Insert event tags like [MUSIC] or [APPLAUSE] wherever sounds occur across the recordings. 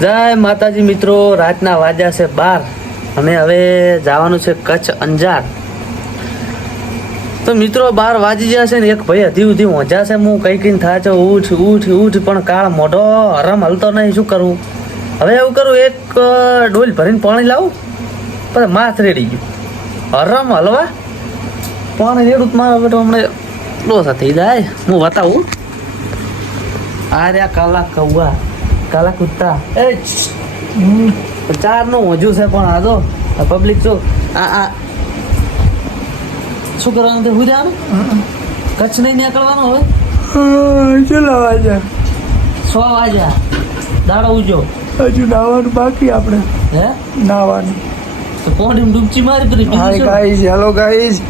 જય માતાજી મિત્રો, રાતના વાજ્યા છે બાર અને હવે જવાનું છે કચ્છ અંજાર. તો મિત્રો, બાર વાજી ગયા છે ને એક ભાઈ હધી ઉધી મોજા છે હું કઈ કઈ થાય છે, ઉઠ ઉઠ ઉઠ, પણ કાળ મોઢો હરમ હલતો નહીં, શું કરવું હવે એવું કરું, એક ડોલ ભરીને પાણી લાવું, પણ માથ રેડી ગયું. હરમ હલવા? પાણી રેડું તો મારા બેટો હમણાં ડોસા થઈ જાય. હું બતાવું. આ રહ્યા કલાક કૌવા. કાલા કુત્તા. એ ચારનું મજુ છે પણ આ જો પબ્લિક જો આ આ શું કરવાનું તે હું જવાનું કચ્છ નહીં નીકળવાનું હવે ચલો વાજા સો વાજા દાડો ઉજો. હજુ નાવાનું બાકી આપણે. હે? નાવાનું. તો કોણ ડૂબચી મારી ગાઈઝ હેલો ગાઈઝ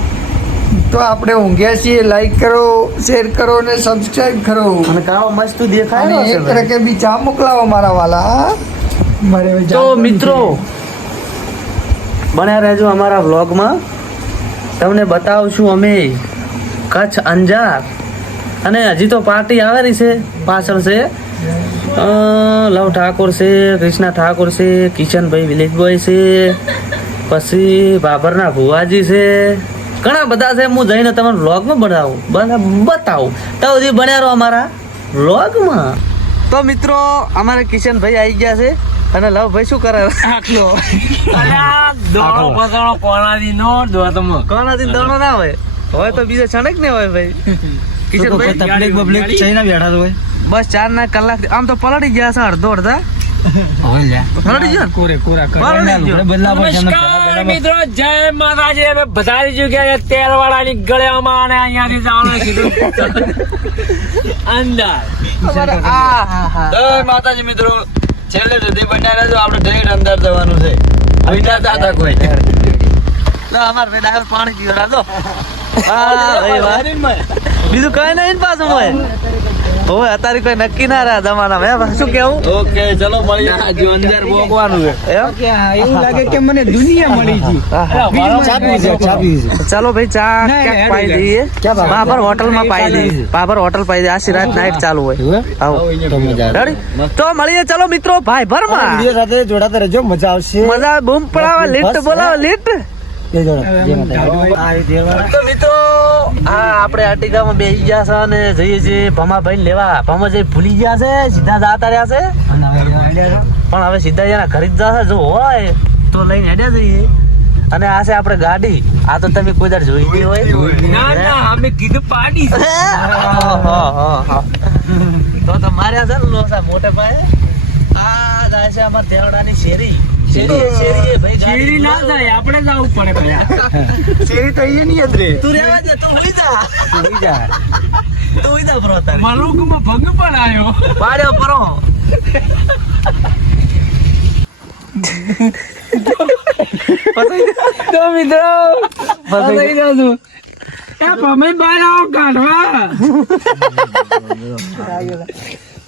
તો આપણે ઊંઘ્યા છીએ લાઈક કરો શેર કરો ને સબસ્ક્રાઇબ કરો. અને કાવા મસ્ત દેખાય અને એક રકે બી ચા મોકલાવો મારા વાલા મારે તો મિત્રો બન્યા રહેજો અમારા વ્લોગમાં તમને બતાવશું અમે કચ્છ અંજાર. અને હજી તો પાર્ટી આવેલી છે પાછળ છે. અ, લવ ઠાકોર છે કૃષ્ણા ઠાકોર છે કિશનભાઈ વિલેજ બોય છે પછી બાબરના ભુવાજી છે. ઘણા બધા છે હું જઈને તમને વ્લોગમાં બનાવું. બને- બતાવું. તો હજી બન્યા રહો અમારા વ્લોગમાં તો મિત્રો અમારે કિશનભાઈ આવી ગયા છે. અને લવભાઈ શું કરે? કોનાથી દોડો ના હોય? હોય તો બીજા છણક ને હોય ભાઈ. [LAUGHS] કિશનભાઈ? બસ ચાર ના કલાક આમ તો પલળી ગયા છે અડધો અડધા. પલળી ગયા? ને? પલળી ગયો. નમસ્કાર મિત્રો જય માતાજી. અમે બધારી ચુક્યા છે તેલ વાળાની ગળ્યામાં અને અહીંયાથી જવાનું સીધું. અંદર. જય માતાજી મિત્રો. છેલ્લે સુધી બન્યા રહેજો. આપણે ડાયરેક્ટ અંદર જવાનું છે. વિના દાદા કોઈ. અમાર ભાઈ ડાયર પાણી પીવડા દો હા બીજું કઈ નહીં પાછું હોય હવે અત્યારે કોઈ નક્કી ના રહ્યા જમાના મેં શું કેવું? ઓકે ચલો મળીએ. હજુ અંદર ભોગવાનું છે. એમ? એવું લાગે કે મને દુનિયા મળી હા. ચાલો ભાઈ ચા ક્યાંક પાઈ. દઈએ? બાબર હોટલમાં પાઈ દઈએ. બાબર હોટલ પાઈ દઈએ. આશી રાત નાઈટ ચાલુ હોય. આવો. રેડી તો મળીએ ચલો મિત્રો. ભાઈ ભરમાં. સાથે જોડાતા રહેજો મજા આવશે. મજા બૂમ પડાવે લિફ્ટ બોલાવો લિફ્ટ. તો મિત્રો આ આપણે આર્ટિકામાં બેસી ગયા છે અને જઈએ છીએ ભમાભાઈ લેવા. ભમા જઈ ભૂલી ગયા છે સીધા જતા રહ્યા છે. પણ હવે સીધા એના ઘરે જ જશે જો હોય તો લઈને હેડ્યા જઈએ. અને આ છે આપણે ગાડી. આ તો તમે કોઈ દર જોઈ નહીં હોય. ના ના અમે કીધું પાડી તો તો માર્યા છે ને લોસા મોટે પાયે. આ જાય છે અમાર દેવડાની શેરી. શેરી ભાઈ ના થાય આપણે જવું પડે ભયા. શેરી તો અહીંયા ની જ તું રહેવા દે તું ઉઈ જા. તું ઉઈ જા. બ્રો તારે. મલુકમાં ભંગ પણ આવ્યો પાડ્યો પરો. તો મિત્રો ફસાઈ જાઉં છું. એ ભમે બહાર કાઢવા.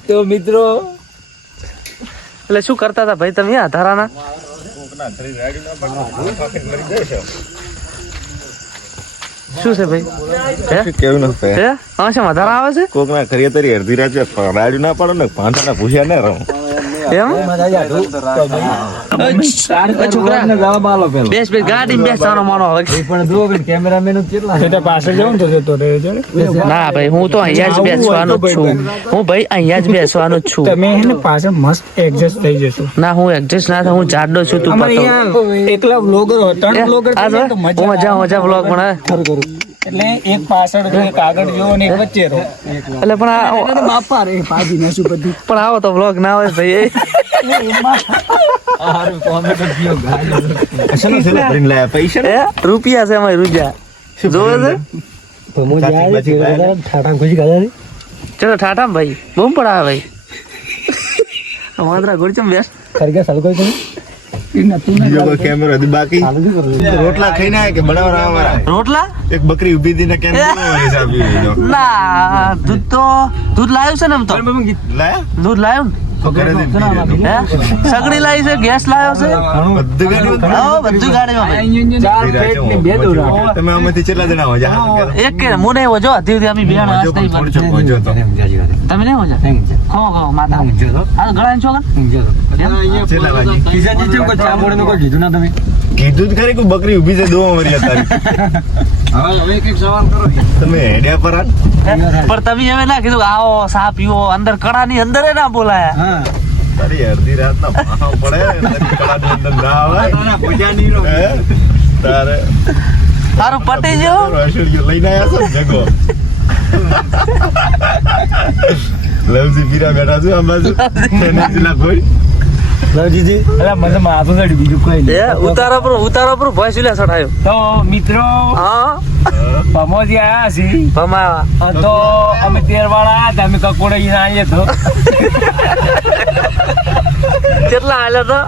તો મિત્રો એટલે શું કરતા હતા ભાઈ તમે આ ધારાના? શું છે ભાઈ? કેવું નથી હે? હા છે વધારા આવે છે? કોક ના ઘરે તરી અડધી રાત રાડ્યું ના પાડો ને પાંચા ના ભૂસ્યા ના રહું. એમ? બેસ બેસ ગાડી બેસ સારો માનો હવે. પાછળ જવું તો જતો રહ્યો ના. ભાઈ હું તો અહીંયા જ બેસવાનો છું. હું ભાઈ અહીંયા જ બેસવાનો જ છું. તમે એને પાછળ મસ્ત એડજસ્ટ થઈ જશો. ના હું એડજસ્ટ ના થાય હું જાડો છું તું પતો એકલા બ્લોગર હોય ત્રણ બ્લોગર મજા મજા વ્લોગ બને એટલે એક પાછળ જો એક આગળ જો અને એક વચ્ચે રહો એટલે પણ આ બાપા રે પાજી નાશું બધું. પણ આવો તો વ્લોગ ના હોય ભાઈ રૂપિયા છે અમારી રૂપિયા. જોવે છે? ચલો ઠાઠામ ભાઈ બૂમ પડાવે ભાઈ. અમારા બેસ્ટ બેસ. સારું કોઈ કેમેરો બાકી? રોટલા ખાઈને આયા કે બનાવવા રોટલા? એક બકરી ઊભી હતી ને [LAUGHS] ના દૂધ તો દૂધ લાવ્યું છે ને એમ તો. દૂધ લાવ્યું ને જ. હે? સગડી લાવી છે ગેસ લાવ્યો છે? બધું ગાડીમાં. ની બે દોરા. તમે આમાંથી કેટલા જણા હોય જા. એક કે મુને એવો જો હજી સુધી અમે બેન. તમે નહીં હોજા? ખો ખો માતા. હા ગળા છો કેટલા વાગે? તમે? કીધું જ ખરી કે બકરી ઊભી છે દો વરી તારી. હવે હવે એક સવાલ કરો તમે હેડ્યા પર પણ તમે હવે ના કીધું આવો સા પીવો અંદર કડા ની અંદર ના બોલાયા. તારી અડધી રાતના ભાવ પડે તારી કડાની અંદર ના આવે. હે? તારે તારું પટી જો લઈને આવ્યા છો જગો લવજી પીરા બેઠા છું આ બાજુ. એના પેલા કોઈ અલા મને માથું ચડી બીજું કોઈ એ ઉતારો પર ઉતારો પર ભોય સુલે સટાયો તો મિત્રો હા. પમોજી આયા છીએ ભમાવા તો અમે તેર વાળા હતા અમે કકોડે આવીએ તો. કેટલા હાલે તો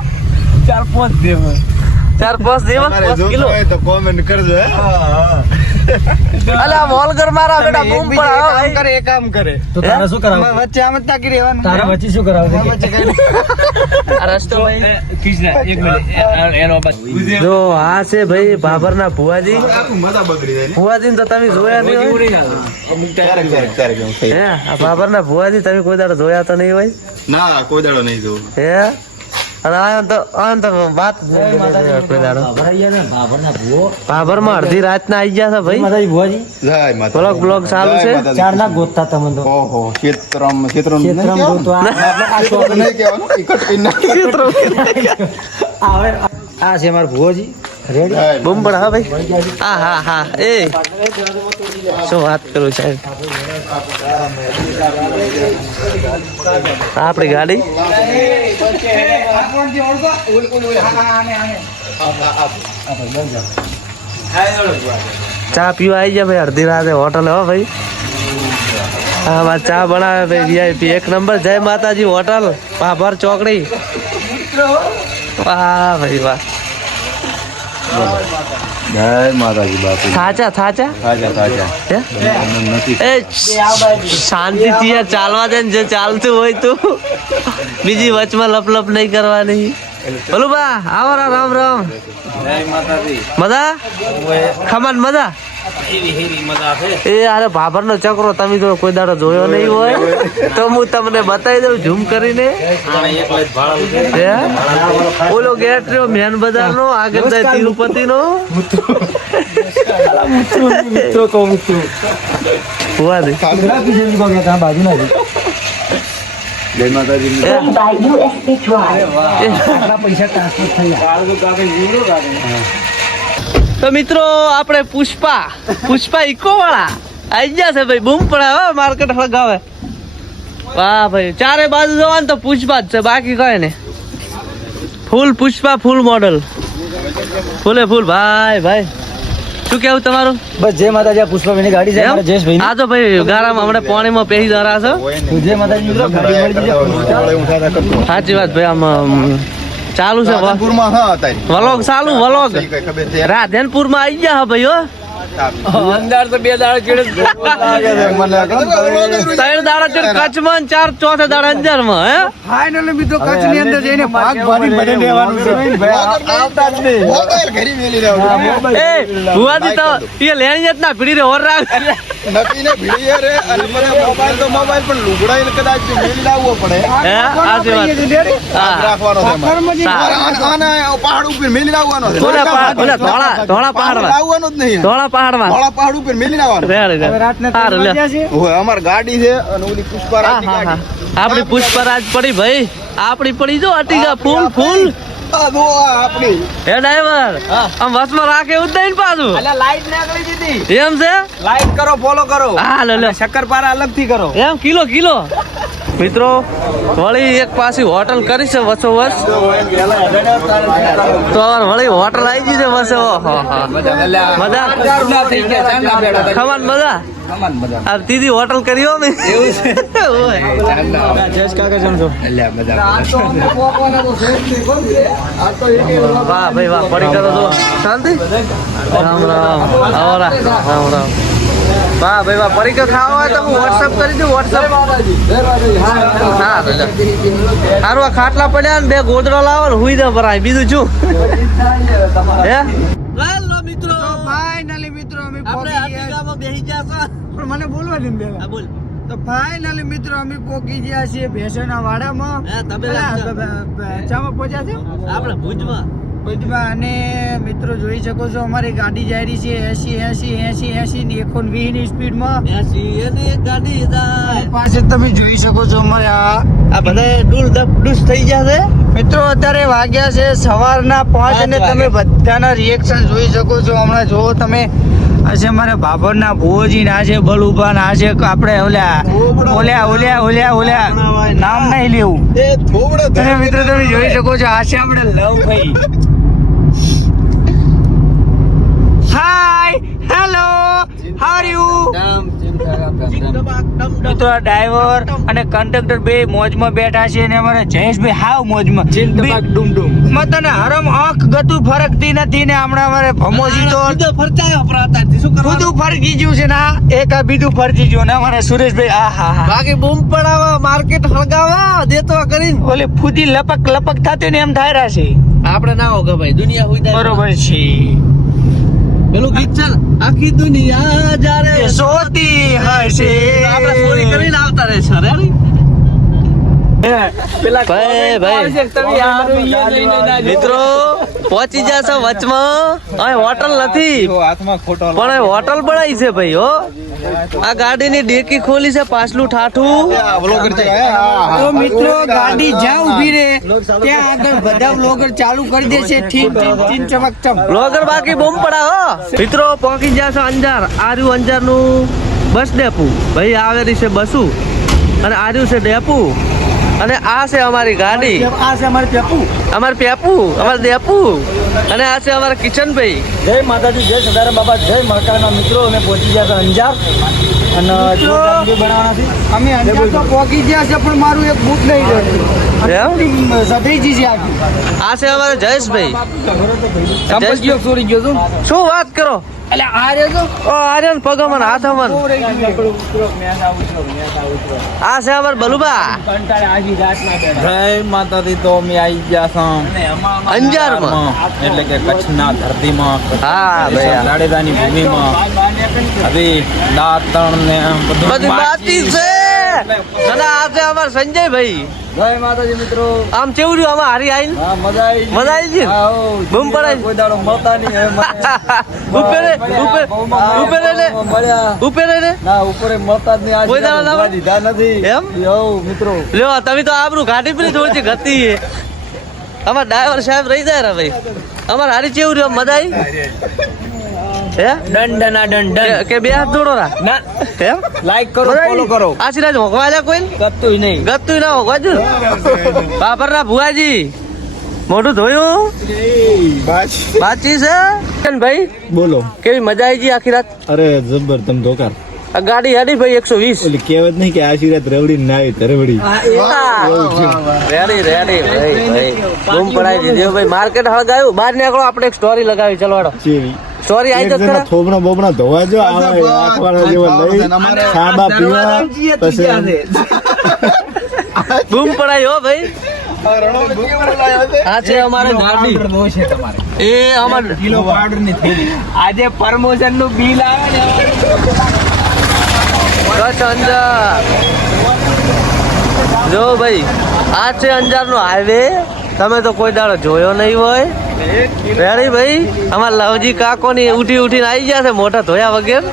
ચાર પાંચ દેવ ચાર પાંચ જોતું કિલો? તો કોમેન્ટ કરજો હે. અલ્યા મોલગર મારા બેટા બૂમ પડાવો કામ કરે એ કામ કરે. તો તારે શું કરાવ? વચ્ચે આમ જ તાકી રહેવાનું? તારે વચ્ચે શું કરાવું? વચ્ચે કઈ આ રસ્તો ભાઈ. એક મિનિટ એનો બસ જો આ છે ભાઈ બાબરના ભુવાજી. આખું મજા બગડી જાય ને. ભુવાજી તો તમે જોયા નહીં હોય. હે આ બાબરના ભુવાજી તમે કોઈ દાડો જોયા તો નહીં હોય? ના કોઈ દાડો નહીં જોવું હે? અડધી રાતના આવી ગયા છે ભાઈ. બ્લોગ બ્લોગ ચાલુ છે? ચાર લાખ ગોતતા તમે તો. ઓહો ક્ષેત્રમ ક્ષેત્રમ ક્ષેત્રમ ગોતવા. [LAUGHS] આ છે મારા ભુવોજી. બૂમ પણ હા ભાઈ હા હા હા એ શું વાત કરું સાહેબ આ આપણી ગાડી ચા પીવા આવી ગયા ભાઈ અડધી રાતે હોટલ હો ભાઈ હા મારે ચા બનાવે ભાઈ વીઆઈપી એક નંબર જય માતાજી હોટલ પાભર ચોકડી વાહ ભાઈ વાહ જય માતાજી બાપુ. થાચા થાચા? નથી. એ શાંતિથી ચાલવા દે ને જે ચાલતું હોય તું. બીજી વચમાં લપ લપ નહીં કરવાની. બોલું બા આવો રામ રામ રામ. મજા? ખમણ મજા? એ અરે ભાભર નો ચક્રો તમે તો કોઈ દાડો જોયો નહીં હોય. તો હું તમને બતાવી દઉં ઝૂમ કરીને. હે? ઓલો ગેટ રહ્યો મેન બજાર નો આગળ જાય તિરુપતિ નો [LAUGHS] મિત્રો. કહું છું. હોવા દે. બાજુ ના જય માતાજી એ, by USB Drive. આટલા પૈસા ટ્રાન્સફર થયા તો મિત્રો આપણે પુષ્પા. પુષ્પા ઇકો વાળા આઈ ગયા છે ભાઈ બૂમ પડે હવે માર્કેટ ફગાવે વાહ ભાઈ ચારે બાજુ જવાનું તો પુષ્પા જ છે બાકી કઈ ને ફૂલ પુષ્પા ફૂલ મોડલ ફૂલે ફૂલ ભાઈ ભાઈ. શું કેવું તમારું? બસ જય માતાજી આ પુષ્પાભાઈની ગાડી છે અમારા ભાઈ આ તો ભાઈ ગારામાં હમણાં પાણીમાં પહેરી જરા છે. જય માતાજી મિત્રો ગાડી મળી જશે સાચી વાત ભાઈ આમ ચાલુ છે વલોગ ચાલુ વલોગ. કઈ રાધનપુરમાં આવી ગયા હા ભાઈ હો. અંદર તો બે દાડા ચડે ત્રણ દાડા છે કચ્છમાં ચાર ચોથા દાડા અંજારમાં હે? ફાઇનલ મિત્રો કચ્છની અંદર જઈને ભાગ ભરી ભરી લેવાનું છે. આવતા જ નહીં. મોબાઈલ ઘરી મેલી રહ્યો એ ભુવાજી તો એ લેણી જત ના ભીડી રે ઓર રાખ. નથી ભીડીએ રે અને મને મોબાઈલ તો મોબાઈલ પણ લુગડાઈને કદાચ મેલી લાવવો પડે. હે? આજી વાત. રાખવાનો છે મારે. સારું. આને આને પહાડ ઉપર મેલી લાવવાનો છે. ઓલા પહાડ- ઓલા ધોળા ધોળા પહાડમાં. લાવવાનો જ નહીં. ધોળા પહાડમાં. ધોળા પહાડ ઉપર મેલી લાવવાનો લે. ઓય અમાર ગાડી છે અને ઓલી ગાડી. આપણી પુષ્પરાજ પડી ભાઈ. આપણી પડી જો અટીગા ફૂલ ફૂલ. આપણી. હે ડ્રાઈવર આમ વચમાં રાખે એવું નહીં ને પાછું. લાઈટ નાખી દીધી. એમ છે? લાઈટ કરો ફોલો કરો. હા લે લે શક્કરપારા અલગથી કરો. એમ? Kilo kilo. મિત્રો વળી એક પાછી હોટલ કરી છે વસો વસ તો વળી હોટલ આવી ગઈ છે વસો મજા ખબર મજા? આ તીધી હોટલ કરી હો એવું છે? જયેશ કાકા સમજો વાહ ભાઈ વાહ પડી કરો તો. શાંતિ? રામ રામ. આવરા રામ રામ. વાહ ભાઈ વાહ પરીક્ષા ખાવા હોય તો હું વોટ્સઅપ કરી દઉં વોટ્સઅપ હા સારું આ ખાટલા પડ્યા ને બે ગોદડો લાવો ને હુઈ દે ભરાય બીજું શું? હે? મિત્રો ફાઇનલી મિત્રો અમે આપણે પહોંચી ગયા આફ્રિકામાં બેસી ગયા છો પણ મને બોલવા દે ને બોલ. તો ફાઇનલી મિત્રો અમે પોકી ગયા છીએ ભેંસોના વાડામાં. ચામાં પહોંચ્યા છે? આપણે ભુજમાં. ભુજમાં અને મિત્રો જોઈ શકો છો અમારી ગાડી જાય રહી છે એસી એસી એસી એસી ની એકો વીસની સ્પીડમાં ગાડી પાસે તમે જોઈ શકો છો અમારે આ બધા ડૂલ ડૂસ થઈ ગયા છે? મિત્રો અત્યારે વાગ્યા છે સવારના પાંચ પાંચ અને તમે બધાના રિએક્શન જોઈ શકો છો. હમણાં જો તમે આ છે મારા બાબરના ભુવોજી ના છે બલુભા ના છે આપણે ઓલ્યા ઓલ્યા ઓલ્યા ઓલ્યા ઓલ્યા નામ નહીં લેવું. તમે મિત્રો તમે જોઈ શકો છો આ છે આપણે લવ ભાઈ. Hi hello how are you મિત્રો ડ્રાઈવર અને કંડક્ટર બે મોજમાં બેઠા છે અને અમારે જયેશભાઈ હાવ મોજમાં. ડુમ ડુમ. તને હરમ આંખ ગતું ફરકતી નથી ને હમણાં અમારે ભમોજી તો ફરચાયો બધું ફરકી ગયું છે ના એક આ બીજું ફરકી ગયું ને અમારે સુરેશભાઈ આ હા હા. બાકી બૂમ પડાવા માર્કેટ હળગાવા દેતો કરીને. ઓલે ફૂદી લપક લપક થતી ને એમ થાય છે. આપણે ના હોગા ભાઈ દુનિયા હોય બરોબર છે. પેલું ગીત છે આખી દુનિયા જ્યારે સોતી હશે. આપણે ચોરી કરીને આવતા રહે છે જાઓ. મિત્રો પહોંચી જશે વચમાં. હોટલ નથી. પણ હોટલ બનાવી છે ભાઈ હો. આ ગાડીની ડેકી ખોલી છે પાછલું ઠાઠું. હા, હા. તો મિત્રો ગાડી જ્યાં ઊભી રહે ત્યાં આગળ બધા વ્લોગર ચાલુ કરી દેશે છે. ચમ બ્લોગર બાકી બૂમ પડાવો મિત્રો પહોંચી જશે અંજાર. આર્યુ અંજારનું બસ ડેપુ. ભાઈ આવેલી છે બસુ. અને આર્યુ છે ડેપુ. અને આ છે અમારી ગાડી. આ છે અમારે પેપુ અમારે પેપુ અમારે દેપુ. અને આ છે અમારા કિચન ભાઈ જય માતાજી જય સદારામ બાબા જય મહાકાળના મિત્રો. અમે પહોંચી ગયા છે અંજાર. અને બનાવવાના છે અમે અંજાર તો પહોંચી ગયા છે પણ મારું એક બુક નહીં? રહ્યું સધઈજી છે આ છે અમારા જયેશભાઈ. શું વાત કરો? એટલે આ રે તો ઓ આર્યન પગમન હાથમન આ છે અમાર બલુબા. જય માતાજી તો અમે આવી ગયા અંજારમાં. એટલે કે કચ્છના ધરતીમાં હા ભાઈ ભૂમિમાં. હવે દાંતણ ને બધું છે. અને આ છે અમાર સંજયભાઈ જય માતાજી મિત્રો. આમ કેવું રહ્યું? આમાં હારી આઈ મજા આવી મજા આવી હો. બૂમ પડાય. કોઈ દાડો મળતા નહીં. ઉપર ઉપર ઉપર ને? ઉપર ને? ના ઉપરે મળતા જ નહીં. કોઈ દાડો ના દીધા નથી. એમ? યો મિત્રો. લ્યો તમે તો આબરૂ ગાડી પરી થોડી ગતિ છે અમાર ડ્રાઈવર સાહેબ રહી જાય રે ભાઈ. અમાર હારી કેવું રહ્યું? મજા આવી? હે? દંડના દંડ કે- કે બે હાથ જોડો રા. ના. એમ લાઈક કરો મજા આવી? ફોલો કરો. આશીર્વાદ હોકવા જા કોઈ કપતું નહીં. ગતું ના હોકવા જો બાપર ના ભુવાજી. મોઢું ધોયું? બાચી છે? ભાઈ બોલો. કેવી મજા આવી ગઈ આખી રાત? અરે જબર તમ ધોકાર. ગાડી હાડી ભાઈ એકસો વીસ. કેવત કહેવત નહીં કે આશી રાત રવડી ના આવી તરવડી રેડી રેડી ભાઈ ભાઈ. બૂમ પડાવી દીધી. ભાઈ માર્કેટ હળગાયું. બહાર નીકળો આપણે એક સ્ટોરી લગાવી. ચલો ચેવી સ્ટોરી આઈ તો જણા ખરા. ધોવા જો આવે આખવાના જેવા લઈ સાબા પીવા પછી બૂમ પડાવી હો ભાઈ. આ છે. અમારે ગાડી. એ અમાર કિલો પાવડરની થેલી આજે પ્રમોશનનું બિલ આવે ને અંજાર. જો ભાઈ આ છે અંજાર નો હાઈવે તમે તો કોઈ દાડો જોયો નહીં હોય. રેડી ભાઈ? અમાર લવજી કાકો ની ઉઠી ઉઠીને આવી ગયા છે મોટા ધોયા વગેરે.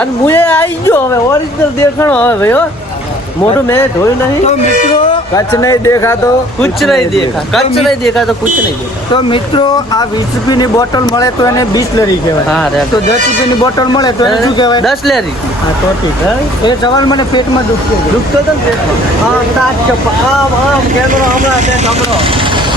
અને હું આવી ગયો હવે ઓરિજિનલ દેખાણો હવે ભાઈ મોટું મેં ધોયું નહીં. મિત્રો કચ્છ નહીં દેખાતો. કુછ નહીં દેખા કચ્છ નહીં દેખાતો કુછ નહીં દેખા તો મિત્રો આ વીસ રૂપિયાની બોટલ મળે તો એને બિસ્લરી કહેવાય. હા તો દસ રૂપિયાની બોટલ મળે તો એને શું કહેવાય? દસ લેરી હા તો ઠીક. એ સવાલ મને પેટમાં દુખતો દુખતો હતો ને પેટમાં? હા તાજ ચપ્પા આમ આમ કેમેરો હમણાં તે કમરો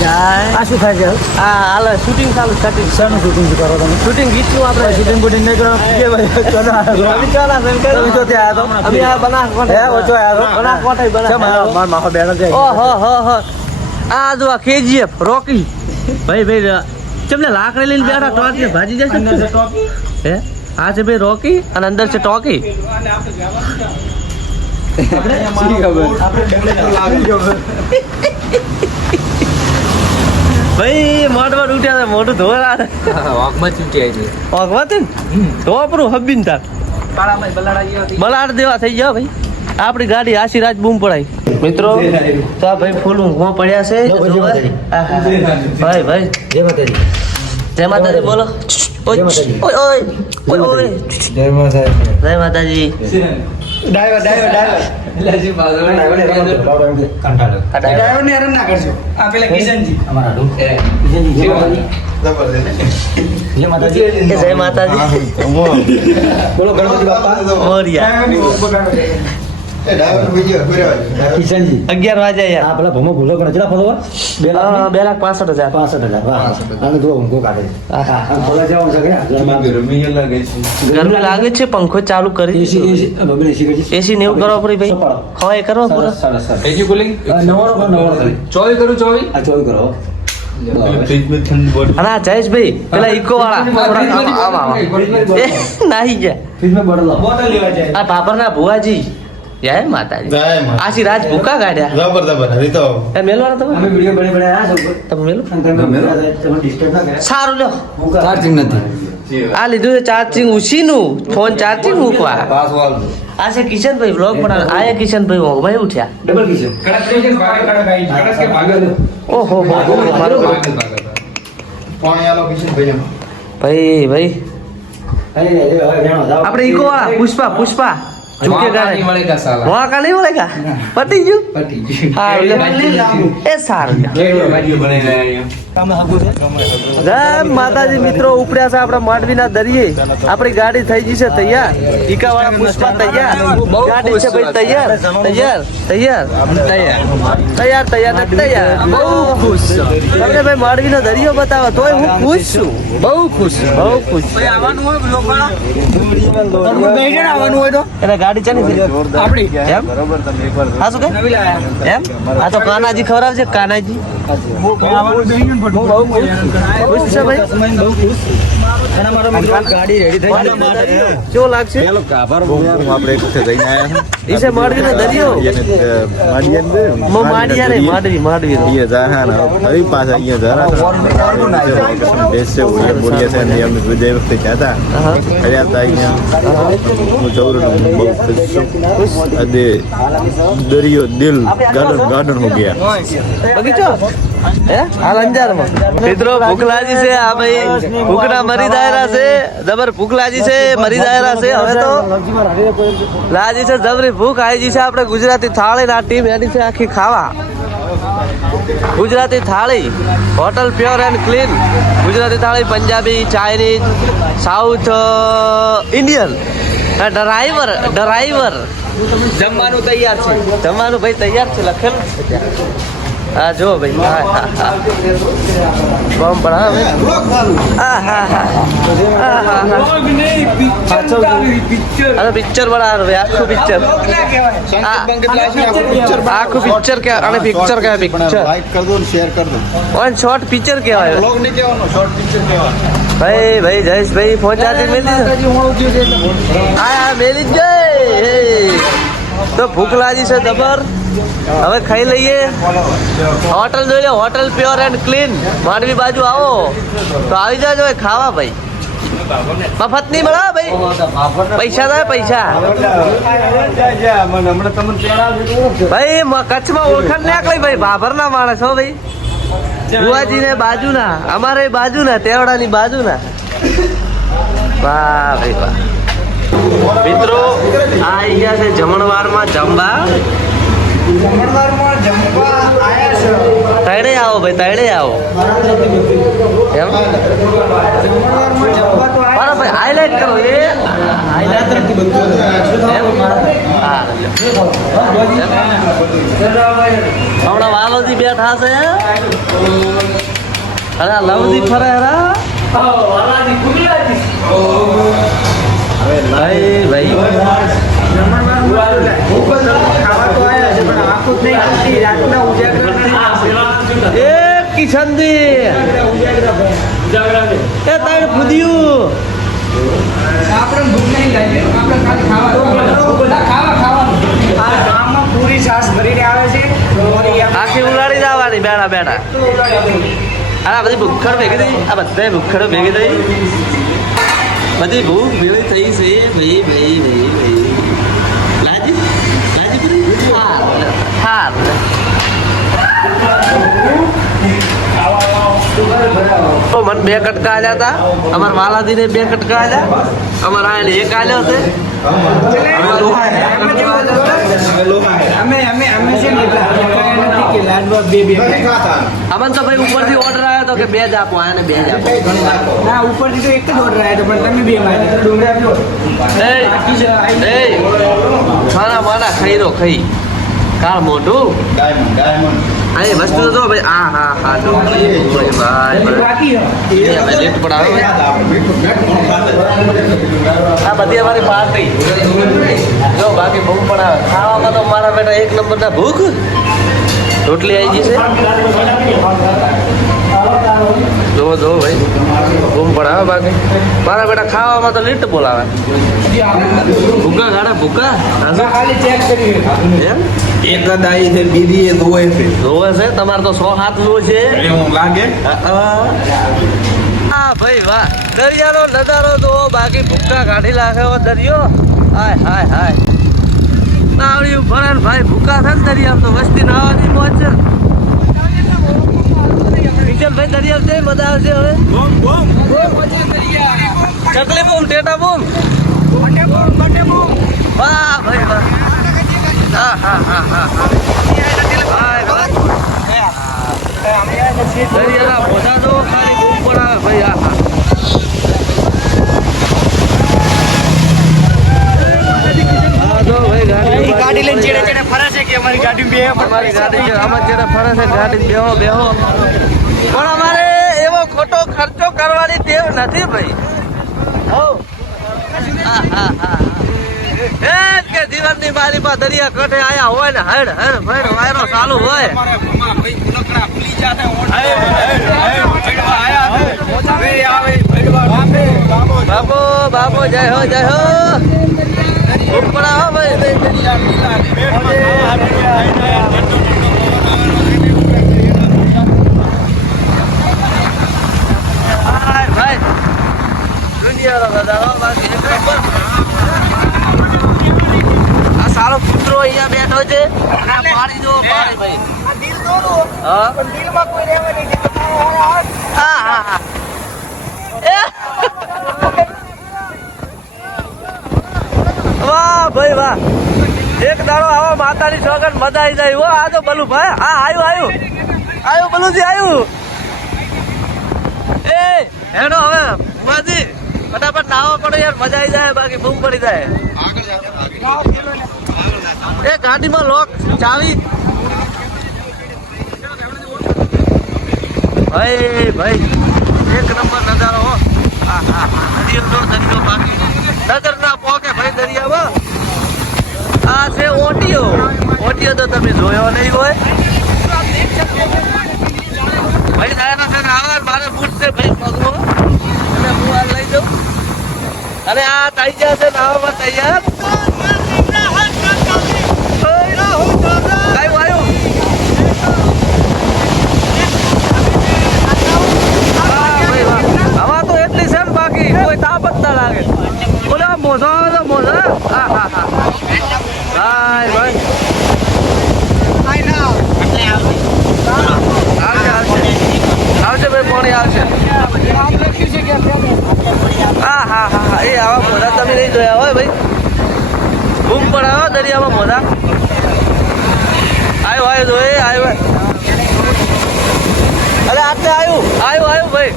આ શું થાય છે? આ હાલ શૂટિંગ ચાલુ શૂટિંગ શાનું શૂટિંગ કરો તમે? શૂટિંગ ગીતનું આપણે શૂટિંગ બુટિંગ નહીં કરો. કે ભાઈ અમે ચાલા શંકર તમે તો ત્યાં આવ્યા અમે આ બનાસકાંઠા હે, ઓછો આવ્યા હતા? બનાસકાંઠા કેમ બનાસકાંઠા આવ્યા? બેનો છે ઓ હો હો. હો આ જો આ કેજીએફ રોકી. ભાઈ ભાઈ ચમને લાકડી લઈને બેઠા ટોર્ચ ને ભાજી જશે હે? આ છે ભાઈ રોકી અને અંદર છે ટોકી. ભાઈ મોઢ મોઢ ઉઠ્યા છે. મોઢું ને? હબીન તાર. બલાડ દેવા થઈ ગયા ભાઈ. આપણી ગાડી આશીર્વાદ બૂમ પડાય મિત્રો તો આ ભાઈ ફૂલ ઊંઘમાં પડ્યા છે ભાઈ ભાઈ જય માતાજી જય માતાજી બોલો ઓય ઓય ઓય ઓય ઓય જય માતાજી ડ્રાઈવર ડ્રાઈવર ડ્રાઈવર ને હેરાન ના કરજો આ પેલા કિશનજી એ જય માતાજી બોલો ગણપતિ બાપા મોરિયા અગિયાર વાગ્યા યાર. પેલા ભમો ભૂલો કરે. કેટલા ફોલોવર બે બે લાખ પાસઠ હજાર. પાસઠ હજાર. વાહ. અને જો ઊંઘો કાઢે. આહા. જવાનું છે ગરમી લાગે? છે પંખો ચાલુ કરી એસી નેવું કરવા પડી ભાઈ. હા એ કરવા પૂરા સરસ સરસ. કુલિંગ નવાણું કરો નવાણું ચોવી કરું ચોવી? આ ચોવી કરો. અને આ જયેશભાઈ પેલા ઇકો વાળા. નાહી ગયા. આ બાબરના ભુવાજી. જય માતાજી જય માતા આશી રાજ ભૂકા કાઢ્યા જબર જબર હરી તો એ મેલવાના તમે અમે વિડિયો બને બને આ છો તમે મેલો તમે તમે તમે ડિસ્ટર્બ ના કરે સારું લ્યો ચાર્જિંગ નથી આ લીધું છે ચાર્જિંગ ઉછીનું ફોન ચાર્જિંગ મૂકવા આ છે કિશનભાઈ બ્લોગ પણ આ એ કિશનભાઈ ભાઈ ઉઠ્યા ડબલ કિશન કડક થઈ ગયું ભાગે કડક આવી ગયું. કડક કે ભાગે ઓહો હો હો મારું ફોન આલો કિશનભાઈ ભાઈ ભાઈ આપણે ઈકો વાળા પુષ્પા પુષ્પા ચૂકે ગાડી મળેગા સાલા. વાંકા નહીં મળેગા પટી ગયું પટી ગયું હા એટલે એ સારું. જય માતાજી મિત્રો ઉપડ્યા છે આપણા માંડવીના દરિયે. આપણી ગાડી થઈ ગઈ છે તૈયાર. ઈકાવાળા પુષ્પા તૈયાર. ગાડી છે ભાઈ તૈયાર. તૈયાર. તૈયાર. તૈયાર. તૈયાર તૈયાર બહુ ખુશ તમને ભાઈ માંડવીનો દરિયો બતાવો તોય હું ખુશ છું. બહુ ખુશ બહુ ખુશ આવવાનું હોય આવવાનું હોય તો? ગાડી ચાલી છે? આપણી? એમ? હા શું કે એમ? આ તો કાનાજી કાનાજી. ખુશ છે અમે ગયા હતા. હું બહુ છું દરિયો દિલ ગાર્ડન ગાર્ડન હો ગયા બગીચો હે હાલ અંજારમાં મિત્રો ભૂખ છે, આ ભાઈ ભૂખના મરી દાયરા છે જબર ભૂખલાજી છે મરી દાયરા છે હવે ભૂખ આવી છે આપણે ગુજરાતી થાળી ટીમ એની છે આખી ખાવા Gujarati thali hotel pure and clean Gujarati thali Punjabi, Chinese, South Indian. Driver driver. જમવાનું તૈયાર છે. જમવાનું ભાઈ તૈયાર છે લખેલું છે ત્યાં. હા જો ભાઈ હા હા હા. બોમ્બ પણ હા હા. પિક્ચર. બરાબર ભાઈ આખું પિક્ચર. આખું પિક્ચર કે અને પિક્ચર કહેવાય પિક્ચર. લાઈક કર દો શેર કર દો ઓન શોર્ટ પિક્ચર કહેવાય. બ્લોગ નહીં કહેવાનો શોર્ટ પિક્ચર કહેવાય ભાઈ ભાઈ જયેશભાઈ ફોન ચાર્જિંગ મેલી દીધો હા હા મેલી જ ગઈ. તો ભૂખ લાગી છે જબર. હવે ખાઈ લઈએ. હોટલ જોઈ લો, hotel pure and clean Mandvi બાજુ આવો. તો આવી જાજો ખાવા ભાઈ. મફત નહીં મળે ભાઈ. પૈસા થાય પૈસા. ભાઈ કચ્છમાં ઓળખાણ નાખલી ભાઈ. ભાભરના માણસ હો ભાઈ. બુવાજી ને બાજુના, અમારે બાજુના, તેવડાની બાજુના. વાહ ભાઈ, વાહ. મિત્રો, આ અહીંયા છે જમણવારમાં જમવા. તળે આવો ભાઈ તળે આવો. એમ? બરાબર ભાઈ હાઈલાઈટ કરો એ. હમણાં વાલોજી બેઠા છે. અરે લવજી ફરે હરા ભાઈ ભાઈ. એ કિશનજી. એ તારે ફૂદ્યું આપણે ભૂખ નહીં લાગી. આપણે ખાલી ખાવાનું. ખાવા ખાવાનું. પૂરી છાશ ભરીને આવે છે. આખી ઉલાડી જવાની બેડા બેડા આ બધી ભૂખડ ભેગી થઈ. આ બધા ભૂખડ ભેગી થઈ. બધી ભૂખ ભેગી થઈ છે. ભાઈ ભાઈ ભાઈ ભાઈ હાર હાર તો મને બે કટકા આલ્યા હતા અમારા વાલાદીને બે કટકા આલ્યા. અમારા આને એક આલ્યો છે. અમન તો ભાઈ ઉપરથી ઓર્ડર તો કે બે જ આપો આને બે જ આપો. ના ઉપરથી તો એક જ ઓર્ડર આવ્યો હતો પણ તમે બે માર્યા ડુંગળી આપ્યો એ એ ખાના માના ખાઈ રો ખાઈ. કાળ મોઢું ડાયમંડ એ વસ્તુ તો ભાઈ આ હા હા જો ભાઈ ભાઈ ભાઈ. બાકી એ ભાઈ લેટ પડાવે આ બધી અમારી પાર્ટી જો બાકી બહુ પડાવે ખાવામાં તો મારા બેટા એક નંબરના ભૂખ. રોટલી આવી ગઈ છે. જો જો ભાઈ. બૂમ પડાવે બાકી. મારા બેટા ખાવામાં તો લીટ બોલાવે. ભૂકા ગાડા ભૂકા? ખાલી ચેક કરી એમ? એક જ આવી છે બીજી એ ધોવે છે. ધોવે છે તમારે તો સો હાથ લો છે. એવું લાગે? હા ભાઈ વાહ. દરિયાનો નજારો તો બાકી ભૂક્કા કાઢી લાગે હો દરિયો. હાય હાય હાય. નાવડિયું ભરે ને ભાઈ ભૂકા થાય ને દરિયા તો વસ્તી નાવાની મોજ છે ભાઈ દરિયા આવશે મજા આવશે હવે. ચકલી બોમ ટેટા બોમ. વાહ ભાઈ વાહ. હા હા હા હા. દરિયાના મોઢા તો ખાલી બૂમ પડાવે ભાઈ આ હા. હા ભાઈ ગાડી લઈને ચેડે ચેડે ફરે છે કે અમારી ગાડી બે અમારી ગાડી છે? જેને ફરે છે ગાડી બેહો બેહો. પણ અમારે એવો ખોટો ખર્ચો કરવાની ટેવ નથી ભાઈ. એ જ કે જીવનની બારી માં દરિયા કાંઠે આયા હોય ને હડ હડ વાયરો ચાલુ હોય. બાપો બાપો, જય હો જય હો. ઉપડા હો ભાઈ હાય ભાઈ દુનિયાનો નજારો બાકી એક નંબર આ સારો કૂતરો અહીંયા બેઠો છે. પાડી દો પાડી ભાઈ. હા? હા હા હા. વાહ ભાઈ વાહ. એક દાડો આવો માતાની સોગન મજા આવી જાય. હો આ તો બલુ ભાઈ. હા આવ્યું આવ્યું આવ્યું બલુજી આવ્યું એ હેડો હવે બાજી ફટાફટ નાવા પડે યાર મજા આવી જાય બાકી બૂમ પડી જાય. એ ગાડીમાં લોક ચાવી. ભાઈ ભાઈ એક નંબર નજારો હો. દરિયો દરિયો બાકી. નજર ના પોકે ભાઈ દરિયામાં. આ છે ઓટીઓ. ઓટીઓ તો તમે જોયો નહીં હોય. ભાઈ આવા મારે બૂટ છે ભાઈ પગવો હું જાઉં અને આ તૈયાર છે નાવામાં તૈયાર. હવા તો એટલી છે ને બાકી, કોઈ તાપ લાગે. બોલા મોઢો આવે તો મોઢો હા? હા હા ભાઈ. આવશે ભાઈ, પાણી આવશે. હા હા હા હા. એ આવા મોઢા તમે નહીં જોયા હોય ભાઈ. બૂમ પણ આવો, દરિયામાં મોઢા. આવ્યો આવ્યો એ આવ્યો અરે આટલે આવ્યું આવ્યું આવ્યું ભાઈ.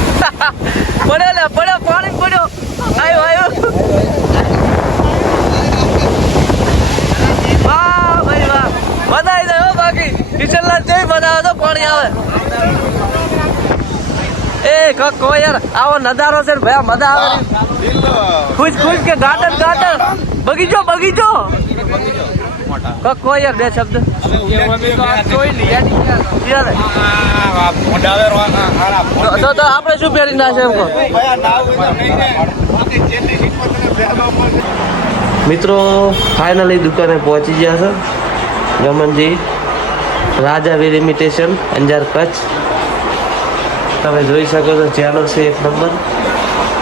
પડ્યો ને પડ્યો પાણી પડ્યો. આવ્યો આવ્યો વાહ, ભાઈ, વાહ. મજા આવી જાય બાકી. કિચનલાલ જઈ મજા આવે તો પાણી આવે. એ કકો યાર આવો નજારો છે ને ભાઈ મજા આવે ખુશ ખુશ કે ગાર્ડન ગાર્ડન બગીચો બગીચો. કો યાર બે શબ્દ. તો તો આપણે શું પહેરી ના છે મિત્રો ફાઇનલી દુકાને પહોંચી ગયા છે રમનજી રાજાવીર ઇમિટેશન અંજાર કચ્છ. તમે જોઈ શકો છો ચેનલ છે એક નંબર.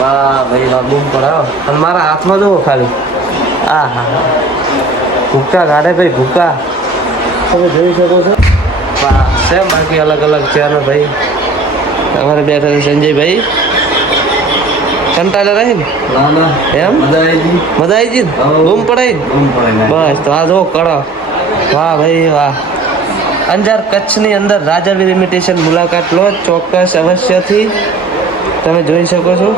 વાહ ભાઈ વાહ બૂમ પડાવો અને મારા હાથમાં જુઓ ખાલી. આ હા ભૂક્કા કાઢે ભાઈ ભૂકા. તમે જોઈ શકો છો. વાહ સેમ બાકી અલગ અલગ ચેનલ ભાઈ. તમારે બેઠા છે સંજયભાઈ. કંટાળે રહી ને? એમ? મજા આવી ગઈ. બૂમ પડાઈ? પડે બસ તો આ જો કડો વાહ ભાઈ વાહ. અંજાર કચ્છની અંદર રાજાવીર ઇમિટેશન મુલાકાત લો ચોક્કસ અવશ્યથી તમે જોઈ શકો છો.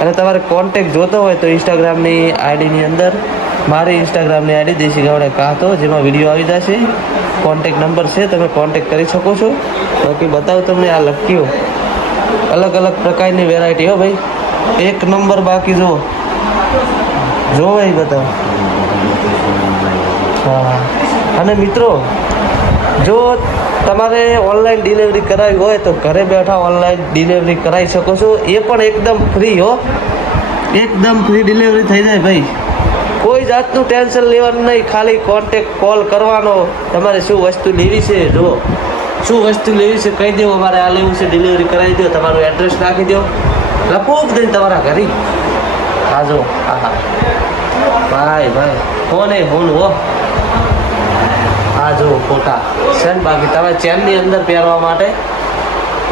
અને તમારે કોન્ટેક જોતો હોય તો ઇન્સ્ટાગ્રામની આઈડીની અંદર, મારી ઇન્સ્ટાગ્રામની આઈડી દેશી ગાવડે કાહતો જેમાં વીડિયો આવી જશે. કોન્ટેક નંબર છે, તમે કોન્ટેક કરી શકો છો. બાકી બતાવું તમને આ લક્કીઓ. અલગ અલગ પ્રકારની વેરાયટી હો ભાઈ. એક નંબર બાકી જુઓ. જો ભાઈ બતાવો હા. અને મિત્રો જો તમારે ઓનલાઈન ડિલિવરી કરાવી હોય તો ઘરે બેઠા ઓનલાઈન ડિલિવરી કરાવી શકો છો. એ પણ એકદમ ફ્રી હો. એકદમ ફ્રી ડિલિવરી થઈ જાય ભાઈ. કોઈ જાતનું ટેન્શન લેવાનું નહીં. ખાલી કોન્ટેક કોલ કરવાનો. તમારે શું વસ્તુ લેવી છે? જુઓ શું વસ્તુ લેવી છે કહી દો અમારે આ લેવું છે ડિલિવરી કરાવી દો. તમારું એડ્રેસ નાખી દો. લખવું દઈને તમારા ઘરે. હા જો. હા હા. ભાઈ ભાઈ. ફોન એ ફોન હો. આ જો ફોટા. છે ને બાકી? તમે ચેનની અંદર પહેરવા માટે?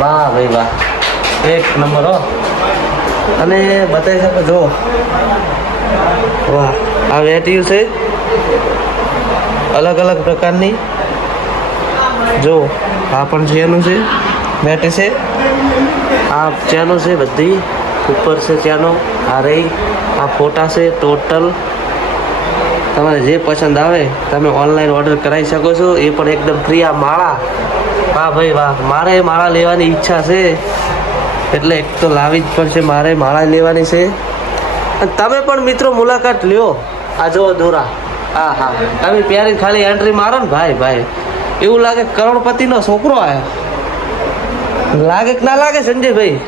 વાહ ભાઈ વાહ. એક નંબર હો. અને બતાવી શકો જો વાહ, આ વેટ્યું છે. અલગ અલગ પ્રકારની. જો આ પણ એનું છે, વેટ છે. આ ચેનો છે બધી. ઉપર છે ચેનો. આ રહી. આ ફોટા છે, ટોટલ તમારે જે પસંદ આવે તમે ઓનલાઈન ઓર્ડર કરાવી શકો છો. એ પણ એકદમ ફ્રી આ માળા. વાહ ભાઈ વાહ. મારે માળા લેવાની ઈચ્છા છે. એટલે એક તો લાવી જ પડશે મારે માળા લેવાની છે. અને તમે પણ મિત્રો મુલાકાત લ્યો. આ જુઓ દોરા. હા હા. તમે પહેરી ખાલી એન્ટ્રી મારો ને ભાઈ ભાઈ. એવું લાગે કરોડપતિનો છોકરો આવ્યો લાગે કે ના લાગે સંજયભાઈ?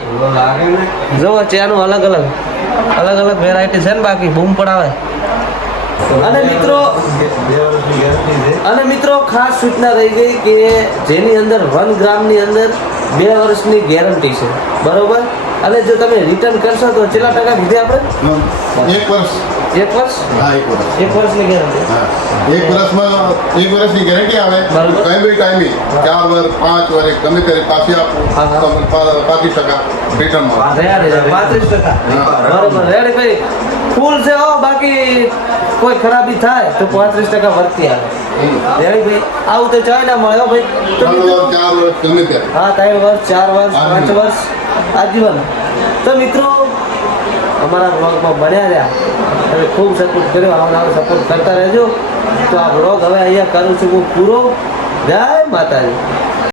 જુઓ ચેનું અલગ અલગ અલગ અલગ વેરાયટી છે ને બાકી. બૂમ પડાવે. અને મિત્રો અને મિત્રો ખાસ સૂચના રહી ગઈ કે જેની અંદર વન ગ્રામની અંદર બે વર્ષની ગેરંટી છે. બરોબર? અને જો તમે રિટર્ન કરશો તો કેટલા ટકા કીધી આપણે? એક વર્ષ. એક વર્ષ? હા એક વર્ષ. એક વર્ષની ગેરંટી. હા. એક વર્ષમાં એક વર્ષની ગેરંટી આવે. કઈ બી ટાઈમે ચાર વર્ષ પાંચ વર્ષ ગમે ત્યારે પાછી. આપો. પાંત્રીસ ટકા રિટર્ન પાંત્રીસ ટકા. બરોબર રેડી ભાઈ ફૂલ છે હો બાકી કોઈ ખરાબી થાય તો પાંત્રીસ ટકા વર્તી આવે. ભાઈ આવું તો ચાય ના મળે ભાઈ. હા ત્રણ વર્ષ ચાર વર્ષ પાંચ વર્ષ આજીવન. તો મિત્રો અમારા બ્લોગમાં બન્યા રહ્યા. તમે ખૂબ સપોર્ટ કર્યો આવનારો આવો સપોર્ટ કરતા રહેજો. તો આ બ્લોગ હવે અહીંયા કરું છું હું પૂરો. જય માતાજી.